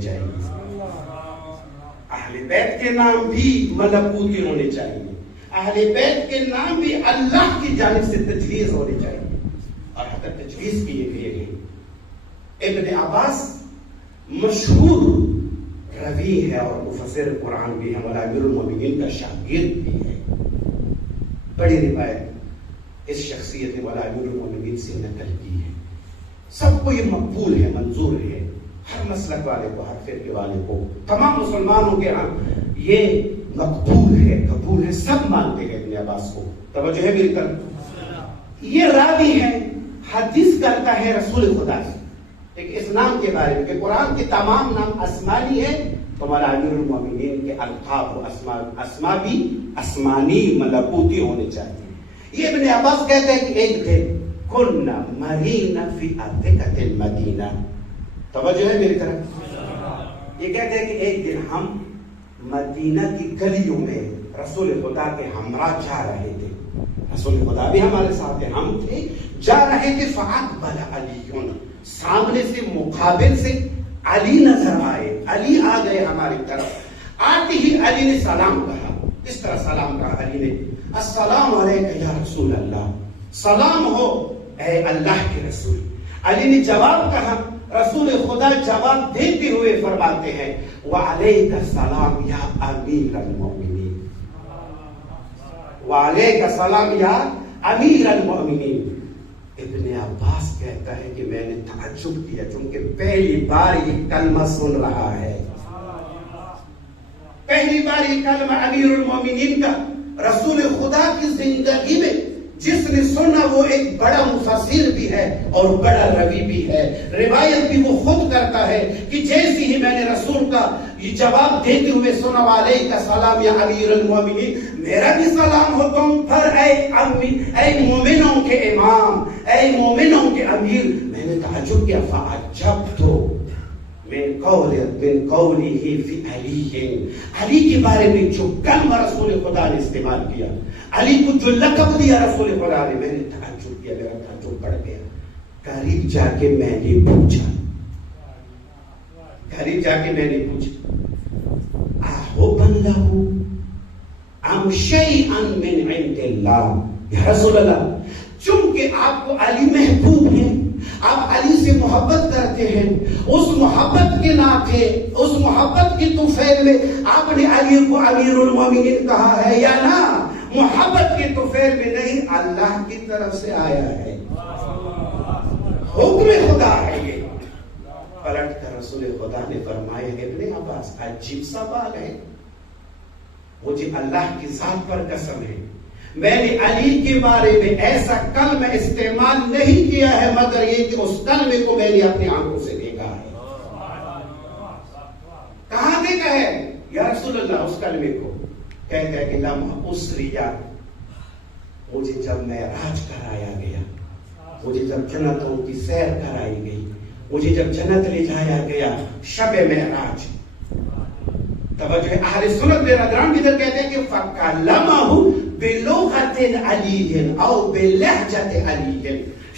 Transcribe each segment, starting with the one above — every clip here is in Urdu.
چاہیے. اہل بیت کے نام بھی ملکوتی ہونے چاہیے. اہل بیت کے نام بھی اللہ کی جانب سے تجویز ہونے چاہیے. اور اگر تجویز کیے گئے ابن عباس مشہور روی ہے اور مفسر قرآن بھی ہے, مولا امیر المومنین کا شاگرد بھی ہے. بڑی روایت اس شخصیت نے مولا امیر المومنین سے نقل کی ہے. سب کو یہ مقبول ہے, منظور ہے, ہر مسلک والے کو, ہر فرقے والے کو, تمام مسلمانوں کے ہاں یہ مقبول ہے, قبول ہے, سب مانتے ہیں ابن عباس کو. توجہ ہے میری طرف. یہ راوی ہے, حدیث کرتا ہے رسول خدا سے ایک اس نام کے بارے میں کہ قرآن کے تمام نام اسمانی ہے, تو مولا امیر المومنین کے القاب و اسما بھی اسمانی ملکوتی ہونے چاہیے. یہ ابن عباس کہتے ہیں کہ ایک دن کننا مرینا فی عتقۃ المدینہ. توجہ ہے میری طرف. یہ کہتے ہیں کہ ایک دن ہم مدینہ کی گلیوں میں رسول خدا کے ہمراہ جا رہے تھے. رسول خدا بھی ہمارے ساتھ ہیں, ہم تھے, جا رہے تھے. فاقبل علی, سامنے سے مقابل سے علی نظر آئے. علی آ گئے ہماری طرف. آتے ہی علی نے سلام کہا. اس طرح سلام کہا علی نے, السلام علیکہ یا رسول اللہ, سلام ہو اے اللہ کے رسول. علی نے جواب کہا. رسول خدا جواب دیتے ہوئے فرماتے ہیں وعلیک السلام یا امیر المؤمنین, وعلیک السلام یا امیر المؤمنین. ابن عباس کہتا ہے کہ میں نے تعجب کیا چونکہ پہلی بار یہ کلمہ سن رہا ہے. پہلی بار یہ کلمہ امیر المؤمنین کا رسول خدا کی زندگی میں جس نے سنا وہ ایک بڑا مفسر بھی ہے اور بڑا روی بھی ہے. روایت بھی وہ خود کرتا ہے کہ جیسے ہی میں نے رسول کا یہ جواب دیتے ہوئے سنا وعلیکہ السلام یا امیر المؤمنین, میرا بھی سلام ہو تم پر اے مومنوں کے امام, اے مومنوں کے امیر. میں نے تعجب کیا. فعجبت من قولہ فی علی, علی کے بارے میں جو کلمہ رسول خدا نے استعمال کیا, علی کو جو لقب دیا رسول خدا نے, میں نے تعجب کیا, میرا تعجب بڑھ گیا. قریب جا کے میں نے پوچھا, احب لہ ام شیئا من عند اللہ. یا رسول اللہ, چونکہ آپ کو علی محبوب ہے, آپ علی سے محبت کرتے ہیں, اس محبت کے ناطے, اس محبت کی طفیل میں آپ نے علی کو امیر المومنین کہا ہے یا نہ؟ محبت کی طفیل میں نہیں, اللہ کی طرف سے آیا ہے, حکم خدا ہے یہ. پلٹ کر رسول خدا نے فرمایا ابن عباس عجیب سا بات ہے, مجھے اللہ کی ذات پر قسم ہے میں نے علی کے بارے میں ایسا کلمہ استعمال نہیں کیا ہے مگر یہ کہ اس کلمے کو میں نے اپنی آنکھوں سے دیکھا ہے. کہاں دیکھا ہے یا رسول اللہ اس کلمے کو؟ کہتا ہے کہ لمحہ اسریا, مجھے جب معراج کرایا گیا, مجھے جب جنتوں کی سیر کرائی گئی, مجھے جب جنت لے جایا گیا, شب معراج. توجہ, اہل سنت برادران بھی کہتے ہیں کہ فَكَلَّمَهُ بِلُغَةٍ عَلِيٍّ او بِلَہْجَةِ عَلِيٍّ.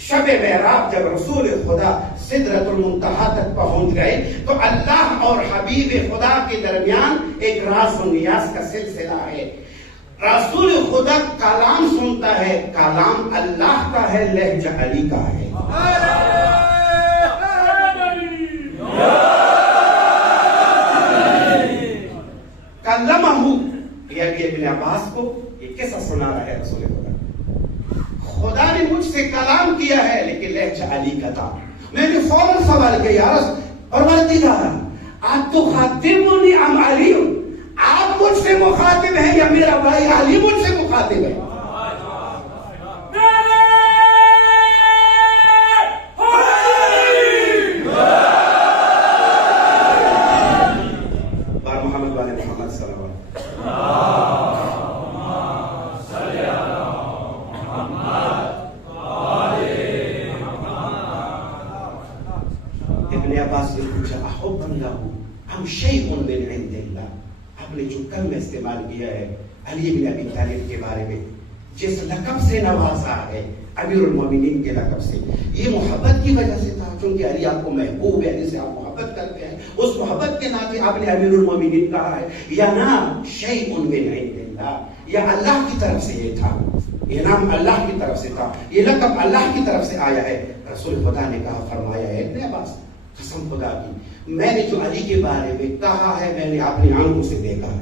شب معراج جب رسول خدا سدرۃ المنتہا تک پہنچ گئے تو اللہ اور حبیب خدا کے درمیان ایک راز و نیاز کا سلسلہ ہے. رسول خدا کلام سنتا ہے, کلام اللہ کا ہے, لہجہ علی کا ہے. کلمہ, یہ ابن عباس کو یہ کیسا سنا رہا ہے رسول خدا, خدا نے مجھ سے کلام کیا ہے لیکن لہجہ علی کا تھا. میں نے فوراً سوال کیا یا رسول پروردگار اتخاطبنی ام علی, آپ مجھ سے مخاطب ہیں یا میرا بھائی علی مجھ سے مخاطب ہے؟ نے جو کلمہ استعمال کیا ہے علی بن ابی طالب کے بارے میں, جس لقب سے نوازا ہے امیر المومنین کے لقب سے, یہ محبت کی وجہ سے تھا, چونکہ علی آپ کو محبوب ہے, علی سے آپ محبت کرتے ہیں, اس محبت کے ناطے آپ نے امیر المومنین کہا ہے. یا نام شیء من عند اللہ، یا اللہ کی طرف سے یہ تھا، یہ نام اللہ کی طرف سے تھا، یہ لقب اللہ کی طرف سے آیا ہے. رسول خدا نے کہا، فرمایا ہے ابن عباس قسم خدا کی، میں نے جو علی کے بارے میں کہا ہے میں نے اپنی آنکھوں سے دیکھا ہے،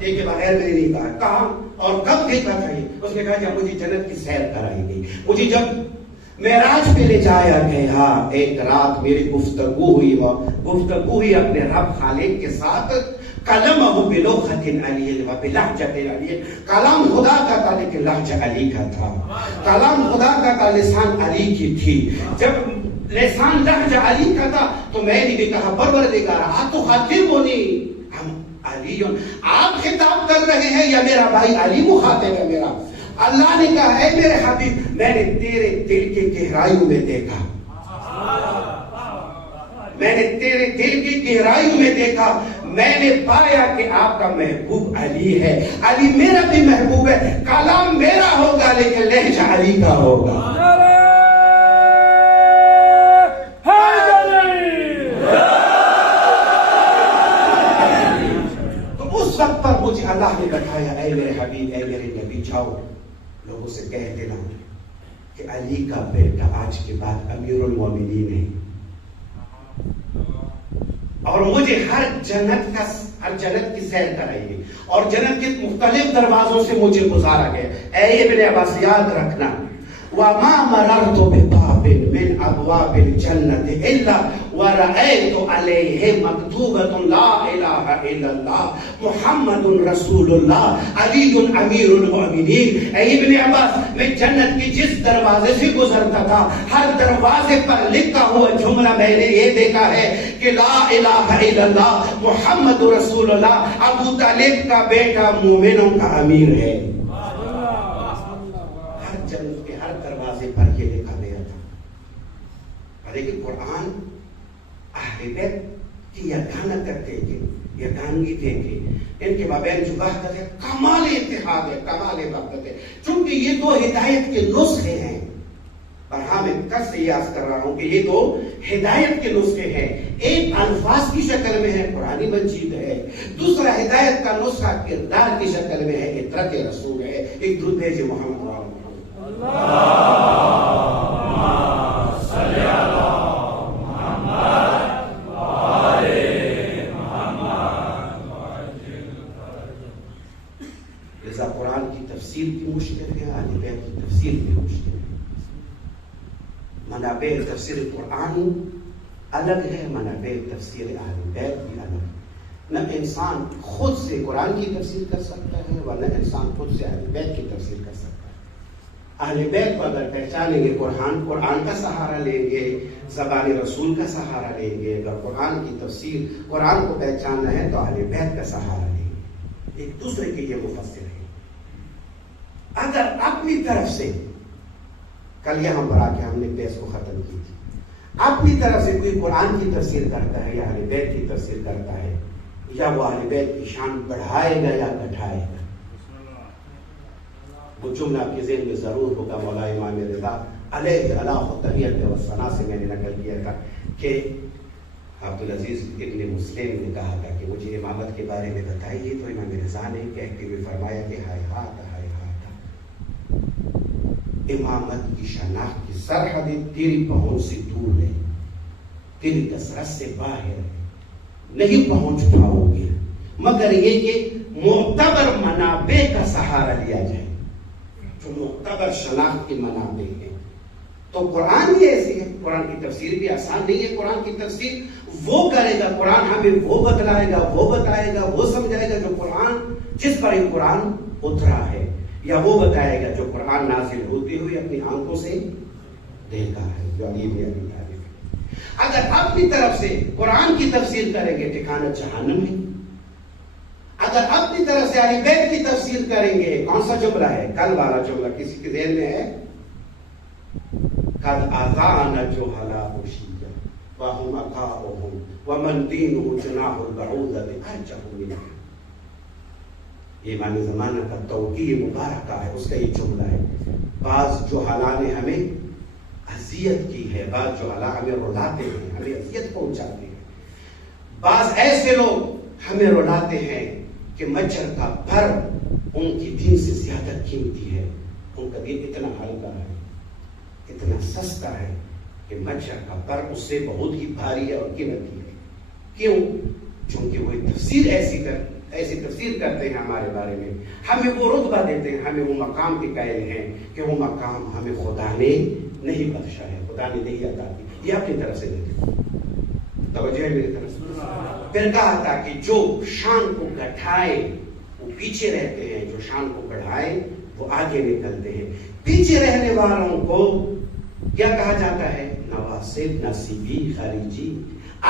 دیکھے بغیر میں نے نہیں کہا. کہاں اور کب دیکھا تھا یہ؟ اس نے کہا جب مجھے جنت کی سیر کرائی گئی، مجھے جب معراج پہ لے جایا گیا، ایک رات میری گفتگو ہوئی اپنے رب خالق کے ساتھ. کلمہ بلغت علی و بلہجۃ علی، کلام خدا کا تھا لیکن لہجہ علی کا تھا. کلام خدا کا تھا، لسان علی کی تھی. جب لسان لہجہ علی کا تھا تو میں نے بھی کہا پروردگار اتخاطبنی ہم علی، آپ خطاب کر رہے ہیں یا میرا بھائی علی مخاطب ہے میرا؟ اللہ نے کہا اے میرے حبیب میں نے تیرے دل کی گہرائیوں میں دیکھا، میں نے تیرے دل کی گہرائیوں میں دیکھا، میں نے پایا کہ آپ کا محبوب علی ہے. علی میرا بھی محبوب ہے، کلام میرا ہوگا لیکن لہجہ علی کا ہوگا. تو اس وقت پر مجھے اللہ نے بتایا اے میرے حبیب، اے میرے نبی، جاؤ لوگوں سے کہہ دینا کہ علی کا بیٹا آج کے بعد امیر المومنین ہے، اور مجھے ہر جنت کی سیر کرائی گئی اور جنت کے مختلف دروازوں سے مجھے گزارا گیا. اے ابن عباس یاد رکھنا، وَمَا مَرَرْتُ بِبَابٍ مِّنْ أَبْوَابِ الْجَنَّةِ إِلَّا وَرَأَيْتُ عَلَيْهِ مَكْتُوبَةٌ لَا إِلَٰهَ إِلَّا اللَّهُ مُحَمَّدٌ رَسُولُ اللَّهُ عَلِيٌّ أَمِيرُ الْمُؤْمِنِينَ. اے ابن عباس، میں جنت کی جس دروازے سے گزرتا تھا ہر دروازے پر لکھا ہوا جملہ میں نے یہ دیکھا ہے کہ لا الہ الا اللہ محمد رسول اللہ، ابو طالب کا بیٹا مومنوں کا امیر ہے. جنت کے ہر دروازے پر یہ لکھا گیا تھا. لیکن قرآن اہل بیت کی یگانت کرتے تھے، یگانگی تھے کہ ان کے مابین جو وحدت ہے کمال اتحاد ہے، کمال وحدت ہے. چونکہ یہ دو ہدایت کے نسخے ہیں، اور ہاں میں کس سے یاد کر رہا ہوں کہ یہ دو ہدایت کے نسخے ہیں. ایک الفاظ کی شکل میں ہے قرآن مجید ہے، دوسرا ہدایت کا نسخہ کردار کی شکل میں ہے، اطرت رسول ہے. ایک درود بھیجئے محمد قرآن کی تفسیر بھی مشکل ہے، اہل بیت کی تفسیر بھی مشکل ہے. منابع تفسیر قرآن الگ ہے، منابع تفسیر اہل بیت بھی الگ ہے. نہ انسان خود سے قرآن کی تفسیر کر سکتا ہے ورنہ انسان خود سے اہل بیت کی تفسیر کر سکتا ہے. اہل بیت کو اگر پہچانیں گے قرآن کا سہارا لیں گے، زبان رسول کا سہارا لیں گے. اگر قرآن کی تفسیر قرآن کو پہچاننا ہے تو اہل بیت کا سہارا لیں گے. ایک دوسرے کے یہ مفسر ہیں. اگر اپنی طرف سے کل یہاں پر آ کے ہم نے بحث کو ختم کی تھی، اپنی طرف سے کوئی قرآن کی تفسیر کرتا ہے یا اہل بیت کی تفسیر کرتا ہے، یا وہ اہل بیت کی شان بڑھائے گا یا گھٹائے گا. وہ جملہ آپ کے ذہن میں ضرور ہوگا. مولا امام رضا علیہ الطحیت و ثنا سے میں نے نقل کیا تھا کہ عبدالعزیز ابن مسلم نے کہا تھا کہ مجھے امامت کے بارے میں بتائیے، تو امام رضا نے کہتے ہوئے فرمایا کہ ہائے ہاتھ امامت کی شناخت کی سرحدیں تیری پہنچ سے دور ہے، تیری کثرت سے باہر ہے، نہیں پہنچ پاؤ گے مگر یہ کہ معتبر منابع کا سہارا لیا جائے، جو معتبر شناخت کے منابع ہیں. تو قرآن بھی ایسی ہے، قرآن کی تفسیر بھی آسان نہیں ہے. قرآن کی تفسیر وہ کرے گا، قرآن ہمیں وہ بتلائے گا، وہ بتائے گا، وہ سمجھائے گا جو قرآن جس پر یہ قرآن اترا ہے، یا وہ بتائے گا جو قرآن نازل ہوتے ہوئے اپنی آنکھوں سے دیکھا ہے، جو علی بن ابی طالب. اگر اپنی طرف سے قرآن کی تفسیر کریں گے ٹھکانہ جہنم ہے. اگر اپنی طرف سے اہل بیت کی تفسیر کریں گے، کون سا جملہ ہے؟ کل والا جملہ کسی کے ذہن میں ہے؟ قد اذان الجهلاء شيئا وهم اقاؤهم ومن دينه جناح البعوضة ارجه منه. یہ امام زمانہ کا توقیع مبارکہ ہے، اس کا یہ جملہ ہے. بعض جہلاء نے ہمیں اذیت کی ہے، بعض جو اللہ ہمیں رلاتے ہیں، ہمیں اذیت پہنچاتے ہیں، بعض ایسے لوگ ہمیں رلاتے ہیں کہ مچھر کا پر ان کی دین سے زیادہ قیمتی ہے، ان کا دین اتنا ہلکا ہے، اتنا سستا ہے کہ مچھر کا پر اس سے بہت ہی بھاری ہے اور قیمتی ہے۔ کیوں؟ چونکہ وہ ایسی تفسیر کرتے ہیں ہمارے بارے میں، ہمیں وہ رتبہ دیتے ہیں، ہمیں وہ مقام کے قائل ہیں کہ وہ مقام ہمیں خدا نے نہیں بخشا ہے، خدا نے نہیں عطا کی، یہ اپنی طرف سے دیتے ہیں۔ توجہ ہے میری طرف سے؟ پھر کہا تھا کہ جو شان کو گھٹائے وہ پیچھے رہتے ہیں، جو شان کو بڑھائے وہ آگے نکلتے ہیں۔ پیچھے رہنے والوں کو کیا کہا جاتا ہے؟ نواسب، نصیبی، خارجی۔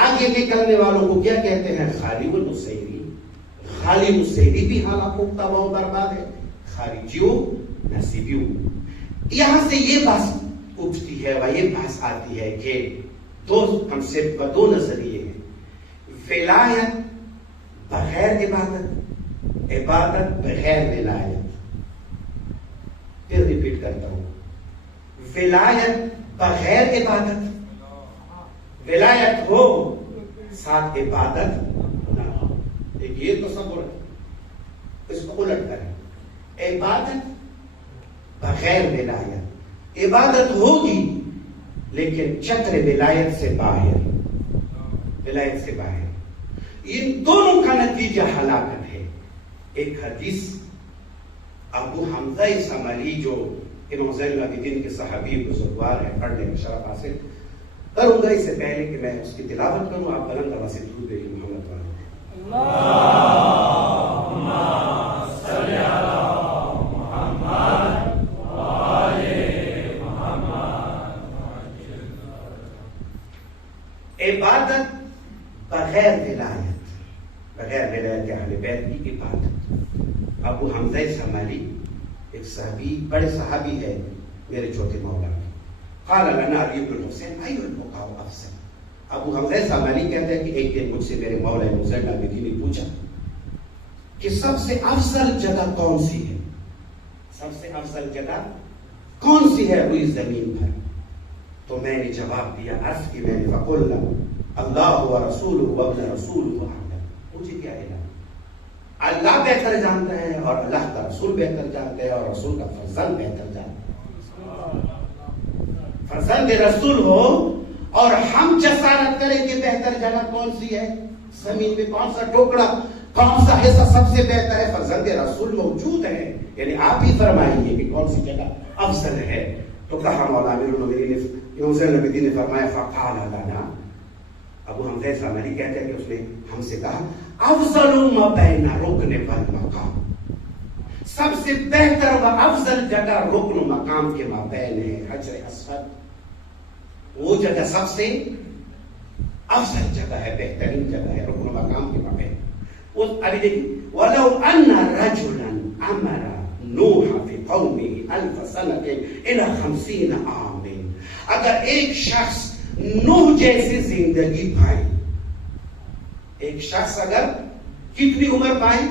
آگے نکلنے والوں کو کیا کہتے ہیں؟ خالی و نصیری۔ خالی نصیری بھی حالات کو تباہ و برباد ہے، خارجیوں نصیبیوں۔ یہاں سے یہ بات اٹھتی ہے و یہ بحث آتی ہے کہ دو کنسپٹ و دو نظریے ہیں، ولایت بغیر عبادت، عبادت بغیر ولایت۔ پھر ریپیٹ کرتا ہوں، ولایت بغیر عبادت، ولایت ہو ساتھ عبادت نہ ہو۔ ایک یہ تصور ہے، اس کو الٹ کریں، عبادت بغیر ولایت، عبادت ہوگی لیکن چتر ولایت سے باہر، ولایت سے باہر۔ ان دونوں کا نتیجہ ہلاکت ہے۔ ایک حدیث ابو حمزہ سمری جو امام زین العابدین کے صحابی بزرگوار ہیں، پڑھنے کا شرف حاصل کروں گا۔ اس سے پہلے کہ میں اس کی تلاوت کروں، آپ بلند آواز سے درود بھیجیں محمد والے۔ اللہم صلی علی محمد وآل محمد۔ عبادت بغیر ولایت، بغیر ولایت اہل بیت کی عبادت۔ ابو حمزہ سمری ایک صحابی، بڑے صحابی ہے میرے چوتھے مولا کے، قال لنا علی بن حسین ای البقاء افضل۔ ابو حمزہ سمری کہتے ہیں کہ ایک دن مجھ سے میرے مولا زین العابدین نے پوچھا کہ سب سے افضل جگہ کون سی ہے، سب سے افضل جگہ کون سی ہے روئی زمین پر؟ تو میں نے جواب دیا، عرض کی میں نے، فقلنا اللہ و رسولہ و ابن رسولہ اعلم۔ مجھے کیا علم، اللہ بہتر جانتا ہے اور اللہ کا رسول بہتر جانتا ہے اور رسول کا فرزند بہتر جانتا ہے۔ فرزند رسول ہو اور ہم جسارت کریں کہ بہتر جگہ کون سی ہے، زمین میں کون سا ٹکڑا، کون سا حصہ سب سے بہتر ہے، فرزند رسول موجود ہے، یعنی آپ ہی فرمائیے کہ کون سی جگہ افضل ہے۔ تو کہا مولا امیر المومنین امام زین العابدین نے فرمایا، فقال لنا، ابو حمزہ سامری کہتے ہیں کہ اس نے ہم سے کہا، افضل ما بین رکن والمقام، سب سے بہتر و افضل جگہ رکن و مقام کے مابین ہے حجر اسود۔ وہ جگہ سب سے افضل جگہ ہے، بہترین جگہ ہے رکن و مقام کے مابین۔ ابھی دیکھیں، وَلَوْ أَنَّ رَجُلًا أَمَرَ نُوحَ فِي قَوْمِهِ أَلْفَ سَنَةٍ إِلَى 50 عَامٍ، اگر ایک شخص نوح جیسی زندگی پائے، ایک شخص اگر کتنی عمر پائے،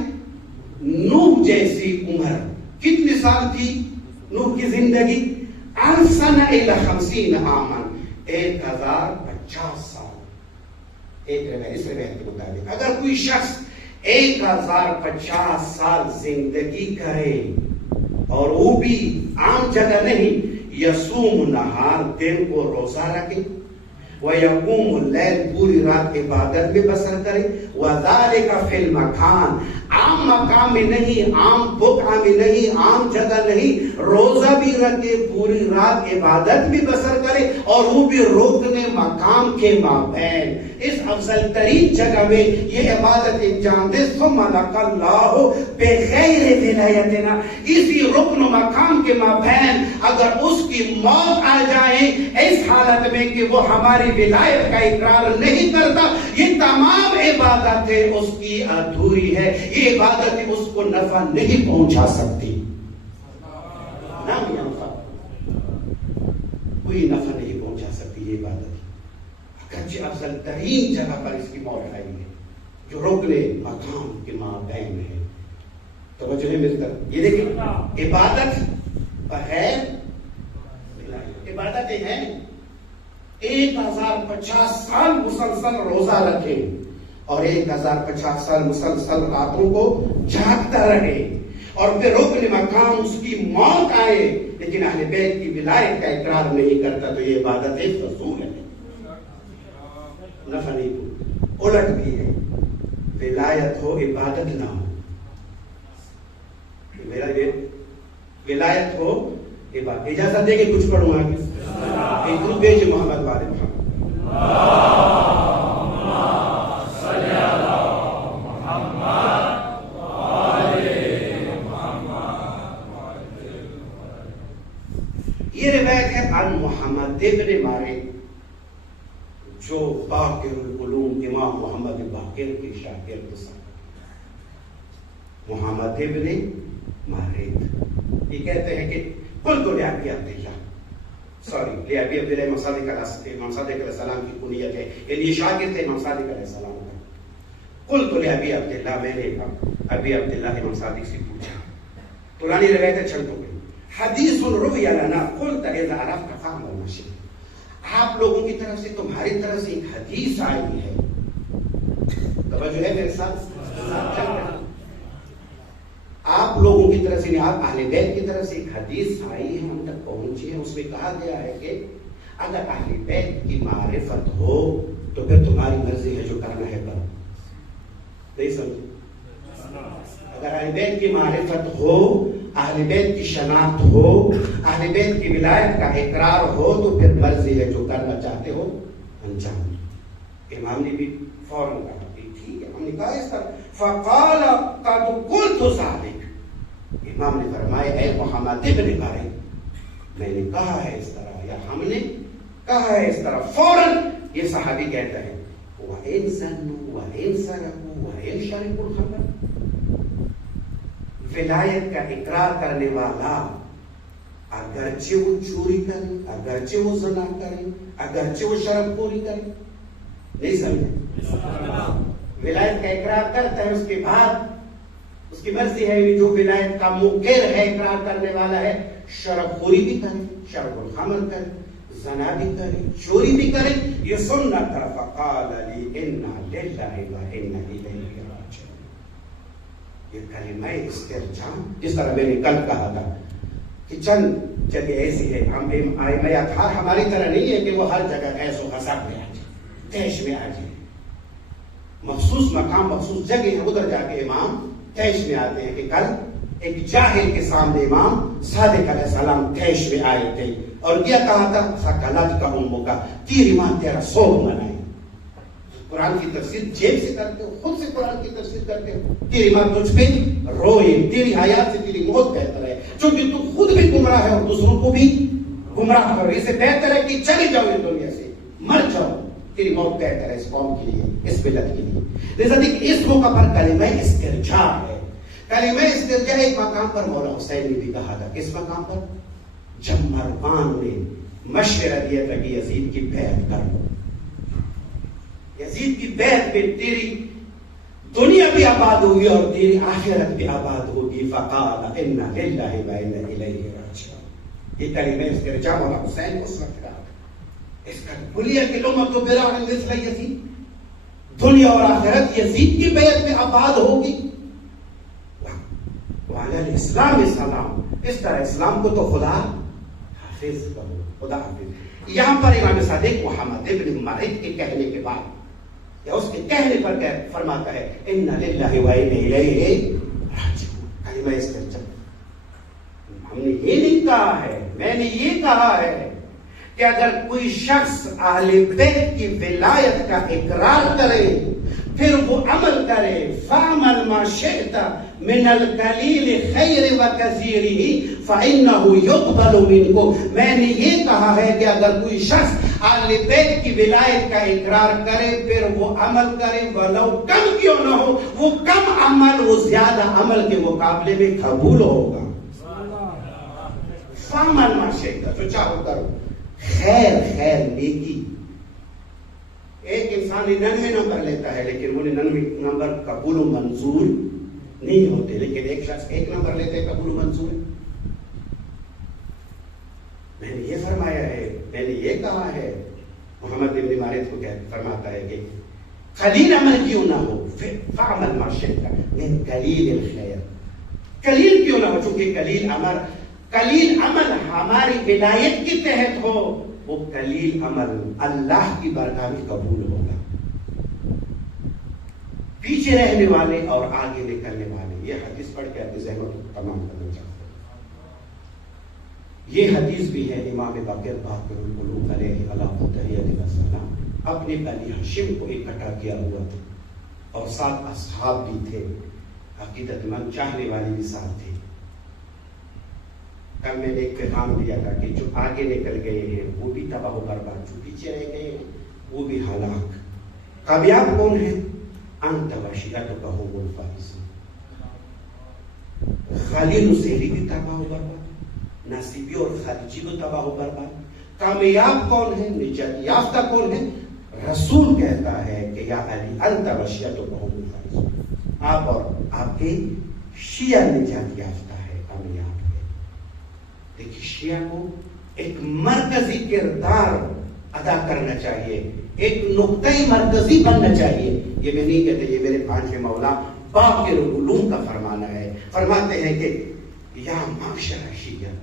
نوح جیسی عمر، کتنے سال تھی نوح کی زندگی؟ 1000 سنہ الی 50 عاما، 1050 سال۔ اس روایت کے مطابق اگر کوئی شخص 1050 سال زندگی کرے اور وہ بھی عام جگہ نہیں، یصوم نہار، دن کو روزہ رکھے، وَيَقُومُ اللَّيْلَ، پوری رات عبادت میں بسر کرے، وَذَلِكَ فِي الْمَكَانِ، عام مقام میں نہیں، عام بقعہ میں نہیں، عام جگہ نہیں، روزہ بھی رکھے، پوری رات عبادت بھی بسر کرے اور وہ بھی رکن مقام کے مابین، اس افضل ترین جگہ میں یہ عبادت انجام دے، ثم لقى اللہ بغیر ولایتنا، اسی رکن مقام کے مابین اگر اس کی موت آ جائے اس حالت میں کہ وہ ہماری ولایت کا اقرار نہیں کرتا، یہ تمام عبادتیں اس کی ادھوری ہے، یہ عبادت اس کو نفع نہیں پہنچا سکتی، کوئی نفع نہیں پہنچا سکتی یہ عبادت، اگرچہ افضل ترین جگہ پر اس کی موت آئی ہے جو رکن مقام کے مابین ہے۔ توجہ ہے میری طرف، یہ دیکھیں، عبادت بغیر عبادتیں ہیں. 1050 سال مسلسل روزہ رکھے اور 1050 سال مسلسل راتوں کو جاگتا رہے اور پھر رکن مقام اس کی موت آئے لیکن اہل بیت کی ولایت کا اقرار نہیں کرتا تو یہ عبادت فضول ہے. نفع نہیں کو الٹ بھی ہے. ولایت ہو عبادت نہ ہو. ولایت ہو عبادت. اجازت دے کے کچھ پڑھوں آگے. ایک روپے جو محمد والے محمد یہ روایت ہے عن محمد ابن مارے جو باقر العلوم امام محمد باقر کے شاگرد تھے. محمد ابن مارے یہ کہتے ہیں کہ قلت لأبي عبد الله لأبي عبد الله امام صادق علیہ السلام کی کنیت ہے یعنی یہ شاگرد تھے امام صادق علیہ السلام کا. قلت لأبي عبد الله میں نے ابی عبداللہ امام صادق سے پوچھا. پرانی روایت ہے چند ہو گئی. حدیث روی لنا قلت اذا عرفت فهم المشي. آپ لوگوں کی طرف سے تمہاری طرف سے ایک حدیث آئی ہے. توجہ ہے میرے ساتھ. آپ لوگوں کی طرف سے آپ اہل بیت کی طرف سے ایک حدیث آئی ہے ہم تک پہنچی ہے. اس میں کہا گیا ہے کہ اگر اہل بیت کی معرفت ہو تو پھر تمہاری مرضی ہے جو کرنا ہے کرو. نہیں سمجھے؟ اگر اہل بیت کی معرفت ہو اہل بیت کی شناخت ہو اہل بیت کی ولایت کا اقرار ہو تو پھر مرضی ہے جو کرنا چاہتے ہو انجام. امام نے بھی فوراً کہا ٹھیک ہے. ہم نے کہا اس طرح فقال قد قلت ذلك. امام نے فرمایا اے محمد ابن مارے میں نے کہا ہے اس طرح یا ہم نے کہا ہے اس طرح. فوراً یہ صحابی کہتا ہے وَإِن زَنُّوا وَإِن سَرَقُوا وَإِن شَرِبُوا الْخَمْرَ. ولایت کا اقرار کرنے والا اگرچہ وہ چوری کرے اگرچہ وہ زنا کرے اگرچہ وہ شراب خوری کرے. نہیں سمجھے؟ ولایت کا اقرار کرتا ہے اس کے بعد اس کی مرضی ہے جو ولایت کا مقر ہے اقرار کرنے والا ہے شراب خوری بھی کرے شرب الخمر کرے زنا بھی کرے چوری بھی کرے. یہ سننا تھا. فقال لی انا للہ وانا الیہ راجعون. یہ کلمہ استرجاع جس طرح میں نے کل کہا تھا کہ چند جگہ ایسی ہے ہم ائمہ اطہار ہماری طرح نہیں ہے کہ وہ ہر جگہ ایس و حساب میں آ جائے تیش میں آ جائے. مخصوص مقام مخصوص جگہ ہے ادھر جا کے امام تیش میں آتے ہیں. کہ کل ایک جاہل کے سامنے امام صادق علیہ السلام تیش میں آئے تھے اور کیا کہا تھا سکلت کا امو کا تیری ماں تیرا سوگ منائے. قرآن کی تفسیر جیب سے کرتے ہو خود سے قرآن کی تفسیر کرتے ہو. تیری ماں تجھ پہ روئے تیری حیات سے تیری موت بہتر ہے چونکہ تو خود بھی گمراہ ہے اور دوسروں کو بھی گمراہ کرو. اس سے بہتر ہے کہ چلے جاؤ اس دنیا سے مر جاؤ. تیری موت بہتر ہے اس قوم کے لیے اس ملت کے لیے. لہذا دیکھ اس موقع پر کلمہ استرجاع ہے. کلمہ استرجاع ایک مقام پر مولا حسین نے بھی کہا تھا. کس مقام پر؟ جب مروان نے مشورہ دیا تھا کہ یزید کی بیعت کر لو. یزید کی بیعت میں تیری دنیا بھی آباد ہوگی اور تیری آخرت بھی آباد ہوگی. فقال انا للہ وانا الیہ راجعون. یہ کلمہ استرجاع مولا حسین اس وقت کہا. اس کا بلیہ کہ لومت برا مثل یزید. دنیا اور آخرت یزید کی بیعت میں آباد ہوگی. وعلی الاسلام السلام. اس طرح اسلام کو تو خدا حافظ کرو. خدا حافظ. یہاں پر امام صادق محمد ابن مارک کے کہنے کے بعد یا اس کے کہنے پر فرماتا ہے انا للہ وانا الیہ راجعون. کلمہ استرجاع. ہم نے یہ نہیں کہا ہے میں نے یہ کہا ہے کہ اگر کوئی شخص اہل بیت کی ولایت کا اقرار کرے پھر وہ عمل کرے فعمل ما شئت من القلیل خیر و کثیرہ فانہ یقبل منہ. میں نے یہ کہا ہے کہ اگر کوئی شخص اہل بیت کی ولایت کا اقرار کرے پھر وہ عمل کرے ولو کم کیوں نہ ہو وہ کم عمل وہ زیادہ عمل کے مقابلے میں قبول ہوگا. فعمل ما شئت جو چاہو کرو. خیر خیر نیکی. ایک انسان 99 نمبر لیتا ہے لیکن وہ 99 نمبر قبول و منظور نہیں ہوتے. لیکن ایک شخص 1 نمبر لیتے ہے قبول و منظور ہے. میں نے یہ فرمایا ہے، میں نے یہ کہا ہے. محمد ابن مارد کو فرماتا ہے کہ قلیل عمل کیوں نہ ہو فعمل ما شئت من قلیل الخیر. قلیل کیوں نہ ہو، چونکہ قلیل عمل ہماری ولایت کے تحت ہو، وہ قلیل عمل اللہ کی بارگاہ میں قبول ہوگا. پیچھے رہنے والے اور آگے نکلنے والے، یہ حدیث پڑھ کے اپنے ذہن کو تمام کرنا چاہتے ہیں. یہ حدیث بھی ہے امام باقر باقر القلوب علیہ السلام اپنے بنی ہاشم کو اکٹھا کیا ہوا تھا، اور 7 اصحاب بھی تھے، عقیدت مند چاہنے والے بھی ساتھ تھے. کل میں نے ایک پیغام دیا تھا کہ جو آگے نکل گئے ہیں وہ بھی تباہ و برباد، جو پیچھے رہ گئے ہیں وہ بھی ہلاک. کامیاب کون ہے؟ انت وشیعتک هم الفائزون. خالد و سہری بھی تباہ و برباد، نصیبی اور خارجی کو تباہ و برباد. کامیاب کون ہے؟ نجات یافتہ کون ہے؟ رسول کہتا ہے کہ یا علی انت وشیعتک هم الفائزون، آپ اور آپ کے شیعہ نجات یافتہ ہے، کامیاب ہے. دیکھیے شیعہ کو ایک مرکزی کردار ادا کرنا چاہیے، ایک نقطۂ مرکزی بننا چاہیے. یہ میں نہیں کہتے، یہ میرے پانچویں مولا باقر العلوم کا فرمانا ہے. فرماتے ہیں کہ یا معاشر شیعہ،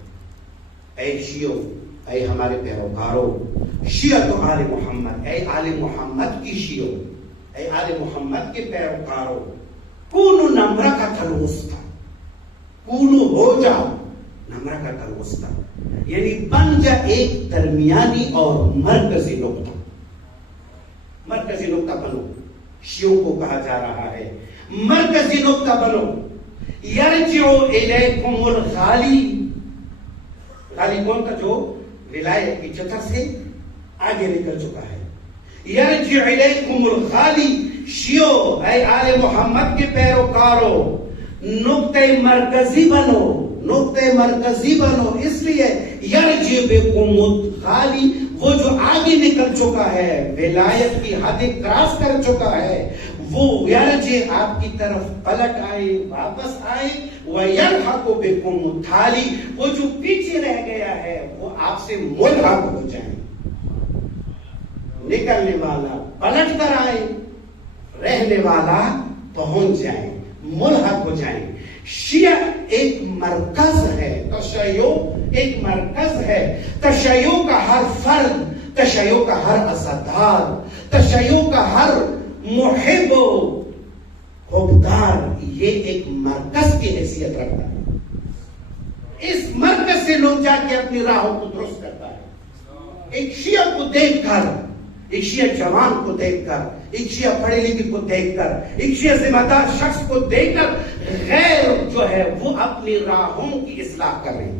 اے شیعو، اے ہمارے پیروکاروں، شیعۃ آل محمد، اے آل محمد کی شیعو، اے آل محمد کے پیروکاروں، کونو نمرکۃ الوسطی، کونو ہو جاؤ نمرکۃ الوسطی، یعنی بن جا ایک درمیانی اور مرکزی نقطہ. مرکزی نقطہ بنو، شیعوں کو کہا جا رہا ہے مرکزی نقطہ بنو. یرجع الیکم الغالی، غالی کون تھا؟ جو ولایت کی چتر سے آگے نکل چکا ہے. یرجع الیکم الغالی، شیعو، اے آل محمد کے پیروکاروں، نقطہ مرکزی بنو، نقطہ مرکزی بنو. اس لیے یرجع بکم الغالی، وہ جو آگے نکل چکا ہے، ولایت کی حد کراس کر چکا ہے، وہ یرجع آپ کی طرف پلٹ آئے، واپس آئے. وَيَلْحَقُ بِكُمُ التَّالِي، وہ جو پیچھے رہ گیا ہے وہ آپ سے ملحق ہو جائیں. نکلنے والا پلٹ کر آئے، رہنے والا پہنچ جائیں، ملحق ہو جائیں. شیعہ ایک مرکز ہے، تشیع ایک مرکز ہے. تشیع کا ہر فرد، تشیع کا ہر عزادار، تشیع کا ہر محب و حبدار، یہ ایک مرکز کی حیثیت رکھتا ہے. اس مرکز سے لوگ جا کے اپنی راہوں کو درست کرتا ہے. ایک شیعہ کو دیکھ کر، ایک شیعہ جوان کو دیکھ کر، ایک شیعہ پڑھے لکھے کو دیکھ کر، ایک شیعہ ذمہ دار شخص کو دیکھ کر غیر جو ہے وہ اپنی راہوں کی اصلاح کر رہے ہیں.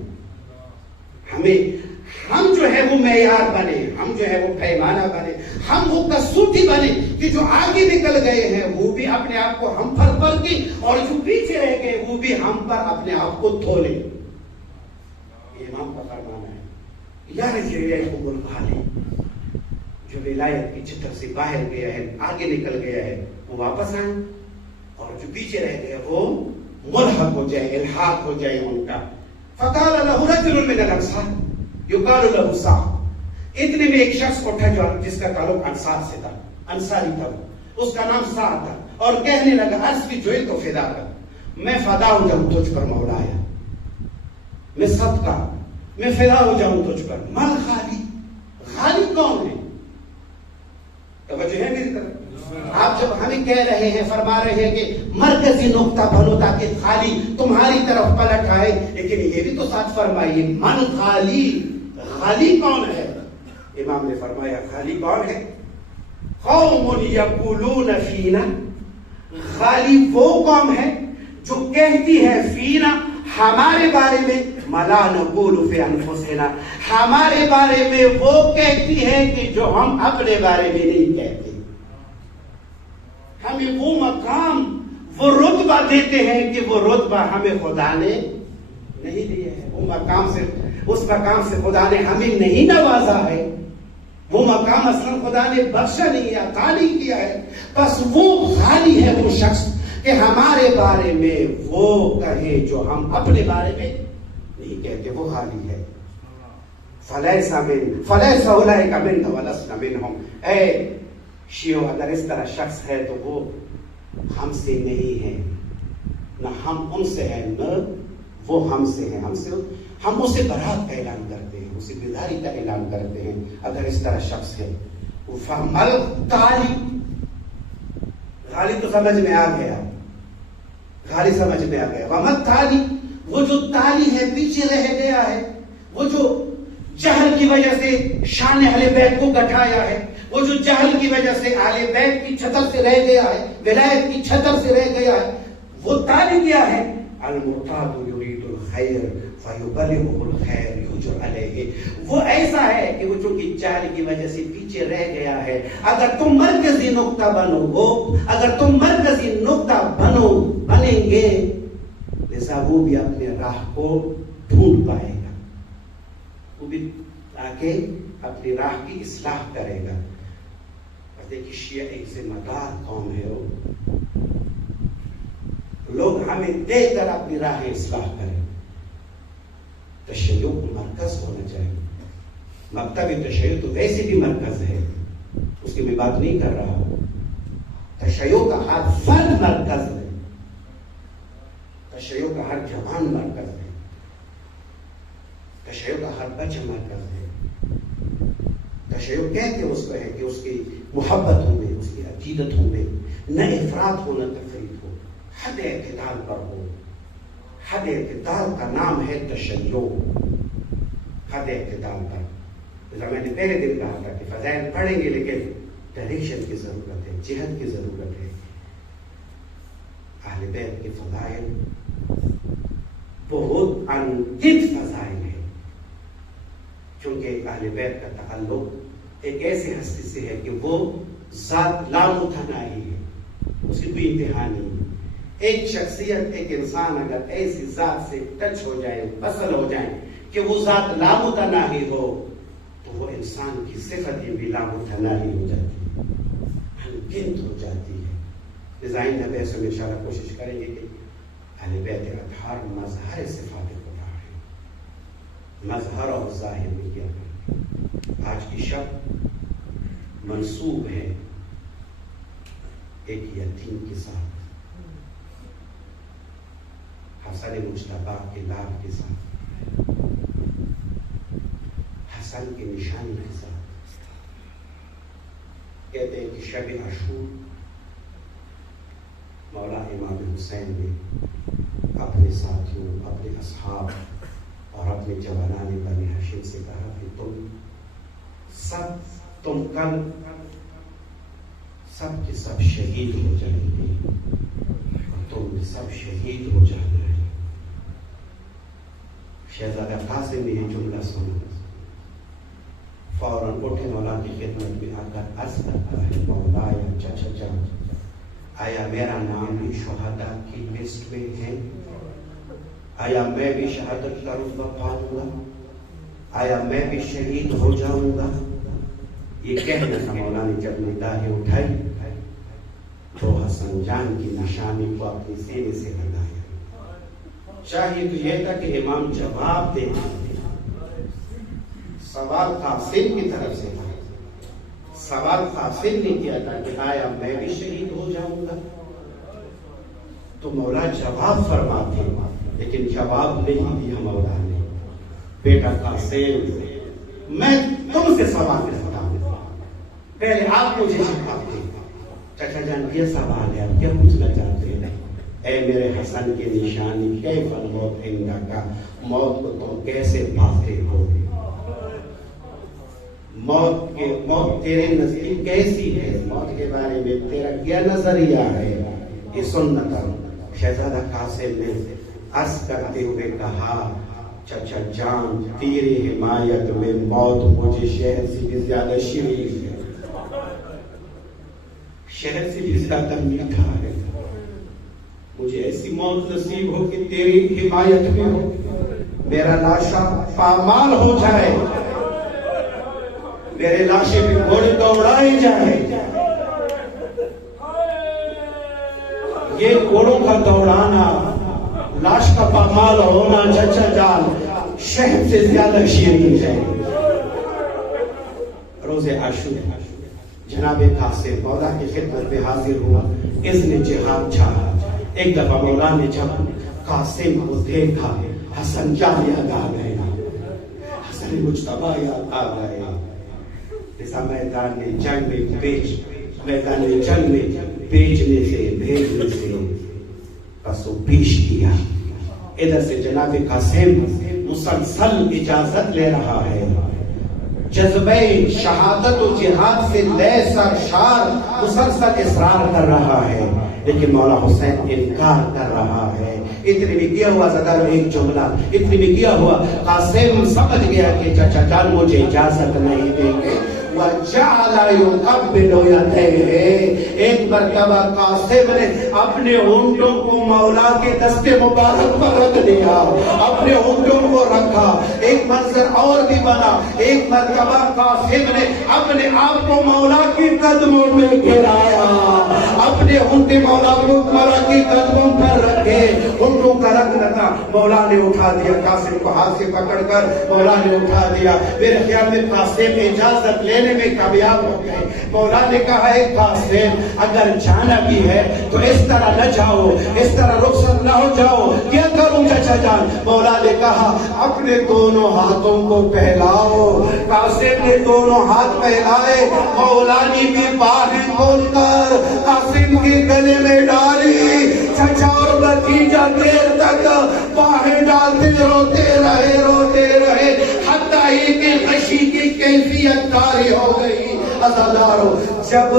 ہم جو ہے وہ معیار بنے، ہم جو ہے وہ پیمانہ بنے، ہم وہ کسوٹی بنے کہ جو آگے نکل گئے ہیں وہ بھی اپنے آپ کو ہم پر پر کے، اور جو پیچھے رہ گئے وہ بھی ہم پر اپنے آپ کو دھو لیں. امام کا فرمانا ہے یرجع الیکم الغالی، جو ولایت کی چتر سے باہر گیا ہے، آگے نکل گیا ہے، وہ واپس آئیں، اور جو پیچھے رہ گئے وہ ملحق ہو جائے، الحاق ہو جائے ان کا. فقال له رجل من الانصار یقال له سعد، اتنے میں ایک شخص اٹھا جو جس کا تعلق انصار سے تھا، انصاری تھا، اس کا نام سعد تھا، اور کہنے لگا عرض کی جو تو فدا کر، میں فدا ہو جاؤں تجھ پر مولایا، میں صدقہ، میں فدا ہو جاؤں تجھ پر. مل غالی، غالی کون ہے؟ توجہ ہے میری طرف؟ آپ جب ہمیں کہہ رہے ہیں، فرما رہے ہیں کہ مرکزی نقطہ بنو تاکہ خالی تمہاری طرف پلٹ آئے، لیکن یہ بھی تو ساتھ فرمائیے من خالی، خالی کون ہے؟ امام نے فرمایا خالی کون ہے؟ قوم یقولون فینا، خالی وہ قوم ہے جو کہتی ہے فینا، ہمارے بارے میں، ملا نقول فی انفسنا، ہمارے بارے میں وہ کہتی ہے کہ جو ہم اپنے بارے میں نہیں کہتے. ہمیں وہ مقام، وہ رتبہ دیتے ہیں کہ وہ رتبہ ہمیں خدا نے نہیں دیا ہے. وہ مقام سے، اس مقام سے خدا نے ہمیں نہیں نوازا ہے. وہ مقام اصلا خدا نے بخشا نہیں ہے، عطا نہیں کیا ہے. بس وہ خالی ہے وہ شخص کہ ہمارے بارے میں وہ کہے جو ہم اپنے بارے میں نہیں کہتے، وہ خالی ہے. فلیس اولئک منا ولسنا منہم. اے شیعو اگر اس طرح شخص ہے تو وہ ہم سے نہیں ہے، نہ ہم ان سے ہیں نہ وہ ہم سے ہیں. ہم اسے برات کا اعلان کرتے ہیں، اسے بیداری کا اعلان کرتے ہیں اگر اس طرح شخص ہے. فمل تالی، غالی تو سمجھ میں آ گیا، غالی سمجھ میں آ گیا. ومت تالی، وہ جو تالی ہے پیچھے رہ گیا ہے، وہ جو جہل کی وجہ سے شان اہل بیت کو گٹھایا ہے، وہ جو جہل کی وجہ سے اہل بیت کی چھتر سے رہ گیا ہے، ولایت کی چھتر سے رہ گیا ہے، وہ تالی کیا ہے؟ المرتاد یرید الخیر فیبلغه الخیر یجر علیہ. وہ ایسا ہے کہ وہ چونکہ جہل کی وجہ سے پیچھے رہ گیا ہے. اگر تم مرکزی نقطہ بنو گو، اگر تم مرکزی نقطہ بنیں گے، لذا وہ بھی اپنے راہ کو ڈھونڈ پائے گا، وہ بھی آ کے اپنی راہ کی اصلاح کرے گا. دیکھیے شیعہ ایک ذمہ دار قوم ہے، لوگ ہمیں دیکھ کر اپنی راہ اصلاح کریں. تشیع کو مرکز ہونا چاہیے. مکتب تشیع تو ویسے بھی مرکز ہے، اس کی میں بات نہیں کر رہا ہوں. تشیع کا ہر فرد مرکز ہے، تشیع کا ہر جوان مرکز ہے، تشیع کا ہر بچہ مرکز ہے. تشیع کہتے اس کو ہے کہ اس کی محبتوں میں، اس کی عقیدتوں میں نہ افراط ہو نہ تفریط ہو، حد اعتدال پر ہو. حد اعتدال کا نام ہے تشیع، حد اعتدال پر. جیسا میں نے پہلے دن کہا تھا کہ فضائل پڑھیں گے لیکن ڈائریکشن کی ضرورت ہے، جہد کی ضرورت ہے. اہل بیت کے فضائل بہت انگنت فضائل ہیں، چونکہ اہل بیت کا تعلق ایک ایسے ہستی سے ہے کہ وہ ذات لامتناہی ہے، اس کی کوئی انتہا نہیں. ایک شخصیت، ایک انسان اگر ایسی ذات سے ٹچ ہو جائے، وصل ہو جائے کہ وہ ذات لامتناہی ہو، تو وہ انسان کی صفتیں بھی لامتناہی ہو جاتی ہے، انگنت ہو جاتی ہے. ڈیزائن نبی سے انشاءاللہ کوشش کریں گے کہ اہل بیت اطہار مظہر صفات خدا ہے، مظہر اور ظاہر میں کیا ہے. آج کی شب منسوب ہے ایک یتیم کے ساتھ، حسن مجتبی کے لال کے ساتھ، حسن کی نشانی کے ساتھ. کہتے ہیں کہ شب عاشور مولا امام حسین نے اپنے ساتھیوں، اپنے اصحاب اور اپنے جوانان بنی ہاشم سے کہا کہ تم کل سب کے سب شہید ہو جائیں گے، اور تم سب شہید ہو جانا ہے. شہزادہ قاسم نے یہ جملہ سنا، فوراً اٹھے مولا کی خدمت میں آ کر عرض کرتا ہے، مولا یا چچا جان، آیا میرا نام بھی شہداء کی لسٹ میں ہے؟ آیا میں بھی شہادت کا رتبہ پاؤں گا؟ آیا میں بھی شہید ہو جاؤں گا؟ یہ کہنا تھا مولا نے جب نگاہیں اٹھائی تو حسن جان کی نشانی کو اپنی سینے سے ہٹایا. چاہیے تو یہ تھا کہ امام جواب دے، سوال قاسم کی طرف سے تھا، سوال قاسم نے کیا تھا کہ آیا میں بھی شہید ہو جاؤں گا؟ تو مولا جواب فرماتے، لیکن جواب نہیں دیا مولا نے. بیٹا قاسم، میں تم سے سوال کرتا ہوں، پہلے آپ مجھے سکھاتے. چچا جان یہ سوال ہے، آپ کیا پوچھنا چاہتے ہیں؟ اے میرے حسن کی نشانی، کیف الموت عندک، موت کو تم کیسے پاتے ہو؟ موت تیرے نزدیک کیسی ہے؟ موت کے بارے میں تیرا کیا نظریہ ہے؟ یہ سنتا. شہزادہ قاسم نے عرض کرتے ہوئے کہا، چچا جان تیری حمایت میں موت مجھے شہر سے بھی زیادہ شیریں ہے، شہر سے بھی زیادہ میٹھا ہے. مجھے ایسی موت نصیب ہو کہ تیری حمایت میں ہو، میرا لاشا پامال ہو جائے، میرے لاشے پہ گھوڑے دوڑائے جائے. یہ گھوڑوں کا دوڑانا، لاش کا پامال ہونا چچا جان شہد سے زیادہ شیریں ہے. روز عاشور جناب قاسم مولا کی خدمت میں حاضر ہوا، اذن جہاد چاہا۔ ایک دفعہ مولا نے جب قاسم کو دیکھا، حسن جان یاد آ گئے، حسن مجتبی یاد آ گئے۔ اس میدان جنگ میں بیچنے سے بھیجنے سے پسو پیش کیا۔ ادھر سے جناب قاسم مسلسل اجازت لے رہا ہے، جذبہ شہادت و جہاد سے لیس سرشار مسلسل اصرار کر رہا ہے، لیکن مولا حسین انکار کر رہا ہے۔ اتنے میں کیا ہوا زدار ایک جملہ، اتنے میں کیا ہوا قاسم سمجھ گیا کہ چچا جان مجھے اجازت نہیں دیں گے۔ وَجَعَلَ يُقَبِّلُ يَدَيْهِ، ایک مرتبہ قاسم نے اپنے ہونٹوں کو مولا کے دست مبارک پر رکھ دیا، اپنے ہونٹوں کو رکھا۔ ایک منظر اور بھی بنا، ایک مرتبہ قاسم نے اپنے آپ کو مولا کے قدموں میں گرایا، اپنے ہونٹے مولا کے قدموں پر رکھے، ہونٹوں کا رکھ رکھا۔ مولا نے اٹھا دیا قاسم کو، ہاتھ سے پکڑ کر مولا نے اٹھا دیا۔ میرے خیال میں قاسم اجازت لینے میں کامیاب ہو گئے۔ مولا نے کہا ہے قاسم اگر جانا بھی ہے تو اس طرح نہ جاؤ، اس طرح رخصت نہ ہو جاؤ، کیا کروں چچا جان؟ مولا نے کہا اپنے دونوں ہاتھوں کو پھیلاؤ۔ قاسم نے دونوں ہاتھ پھیلائے، مولا نے بھی باہیں کھول کر قاسم کے گلے میں ڈالی۔ چچا اور بھتیجا دیر تک باہیں ڈالتے روتے رہے حتیٰ کہ غشی کی کیفیت طاری ہو گئی۔ عزادارو جب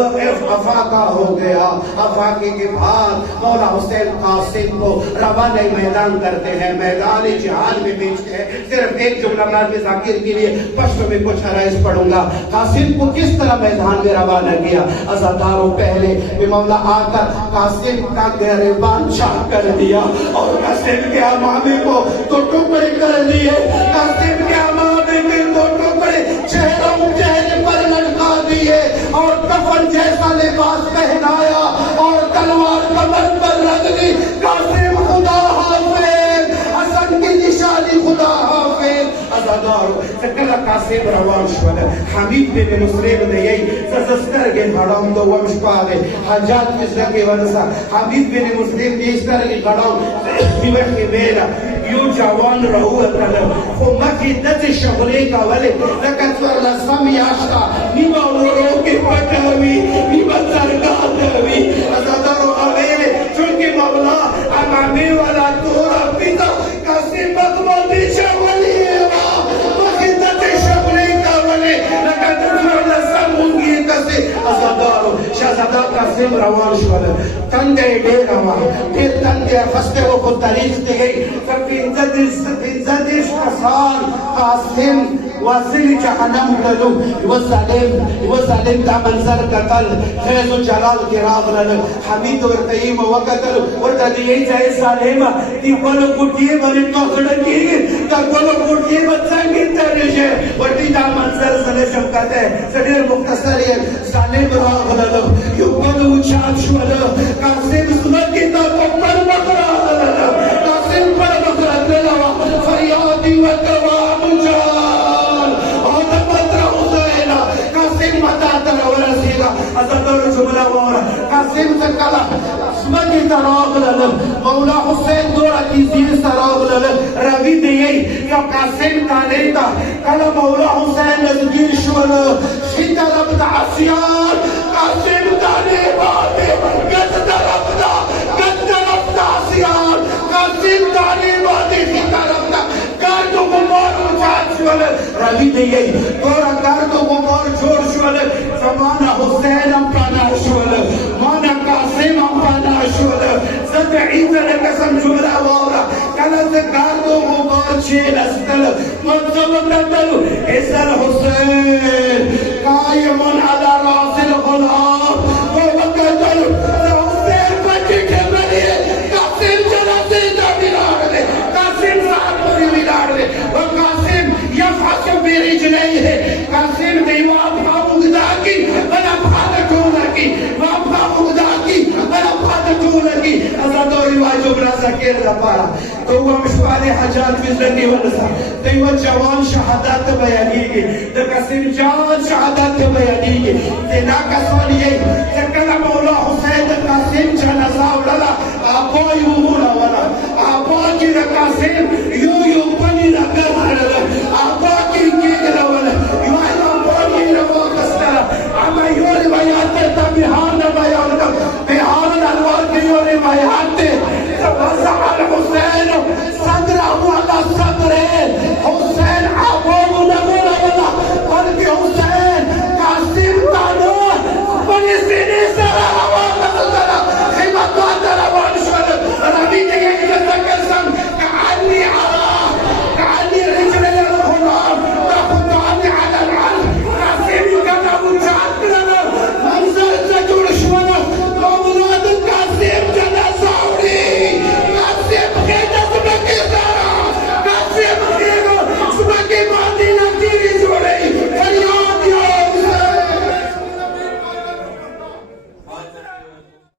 افاقہ ہو گیا، افاقے کے بعد مولا حسین قاسم کو روانہ میدان کرتے ہیں، میدان جہاد میں بیچتے ہیں۔ صرف ایک جملہ ناظم ذاکر کے لیے پشتو میں کچھ عرائض پڑھوں گا۔ قاسم کو کس طرح میدان میں روانہ کیا؟ عزادارو پہلے میں مولا آ کر قاسم کا گریبان چاک کر دیا اور قاسم کے امامے کو دو ٹکڑے کر دیے، قاسم کے امامے کے دو ٹکڑے چہرے پر لٹکا دیے اور کفن جیسا لباس پہنایا اور تلوار کمر پر رکھ دی۔ قاسم خدا حافظ، حسن کی نشانی خدا حافظ۔ عزادارو سکلا قاسم روان شد، حمید بن مسلم دیئی زستر کے گھڑام دو ومشپاوے حجات مزرقی ورسا حمید بن مسلم دیستر کے گھڑام دیوکی میرا یو جوان رہو اتنا خمکی دت شغلے کا ولی لکت ورلا سمیاشتا نیما ورو کے پٹاوی نیما سرگادوی۔ عزادارو آویلے چونکہ مولا امامی والا تورا پیتا قاسم مقبولی شغلی شہزادہ قاسم روان شد، تنگے ڈیر روا، پھر تنگے خستے وہ خود تاریخ دی گئی۔ فینزدش کسان قاسم واصل جہنم لدو، وہ ظالم دا منظر قتل، خیز و جلال کے راغ لدو، حمید اور قیم و قتل اور تدیئی جائے ظالمہ دی بلو کٹیے بلی توخڑکی تا بلو کٹیے بچنگی ترشے اور دی دا منظر صلی شمکت ہے صدیر مختصر یہ ظالم راغ لدو یو بلو چاپ شوالو قاسم سمکی تا پکر مقرآ لدو قاسم پر مقرآ لدو فریادی و دوام جان آدم مطرح حسینہ قاسم مطا تر ورسیگا عزدور جملہ وورا قاسم سے کلا سمکی تراغ لدو مولا حسین دورا کی زیر سراغ لدو روی دیئی یا قاسم تالیتا کلا مولا حسین نزدیر شوالو شیطہ ربط عصیان قاسم تالی باتے گت درفتا عصیان قاسم تالی باتے شیطہ ربطا کاردو گمار مچاد شوالو روی دیئی دورا کاردو گمار چھوڑ شوالو زمانہ حسین امپانا شوالو مانا قاسم امپانا شوالو زد عیزہ نے قسم جملہ وورا کلا سے کاردو گمار چھیل استل منصب نتلو اسل حسین قائمون علی راس الغلام وہ وقتلو حسین بچی کے ملیے قاسم جنازے دا ملار لے قاسم صاحب پوری ملار لے وہ قاسم یفحصو برجلئی ہے قاسم دیو ابھا مگدہ کی بنا بھادتو لگی ابھا مگدہ کی بنا بھادتو لگی ازادو رواج ابرا سکیر دا پارا تو وہ مشوار حاجات في زندگی ونسا تو وہ جوان شہادات بیانی گی تو قسم جان شہادات بیانی گی دینا کسوانی گی سکلا مولا حسین قاسم جنازہ اولا آبائی وہولا والا آبائی کی قاسم یو پنی نگر والا آبائی کی والا یو آبائی کی والا اما یو روایات تا بہار نہ بیان کر بہار انوار کی یو روایات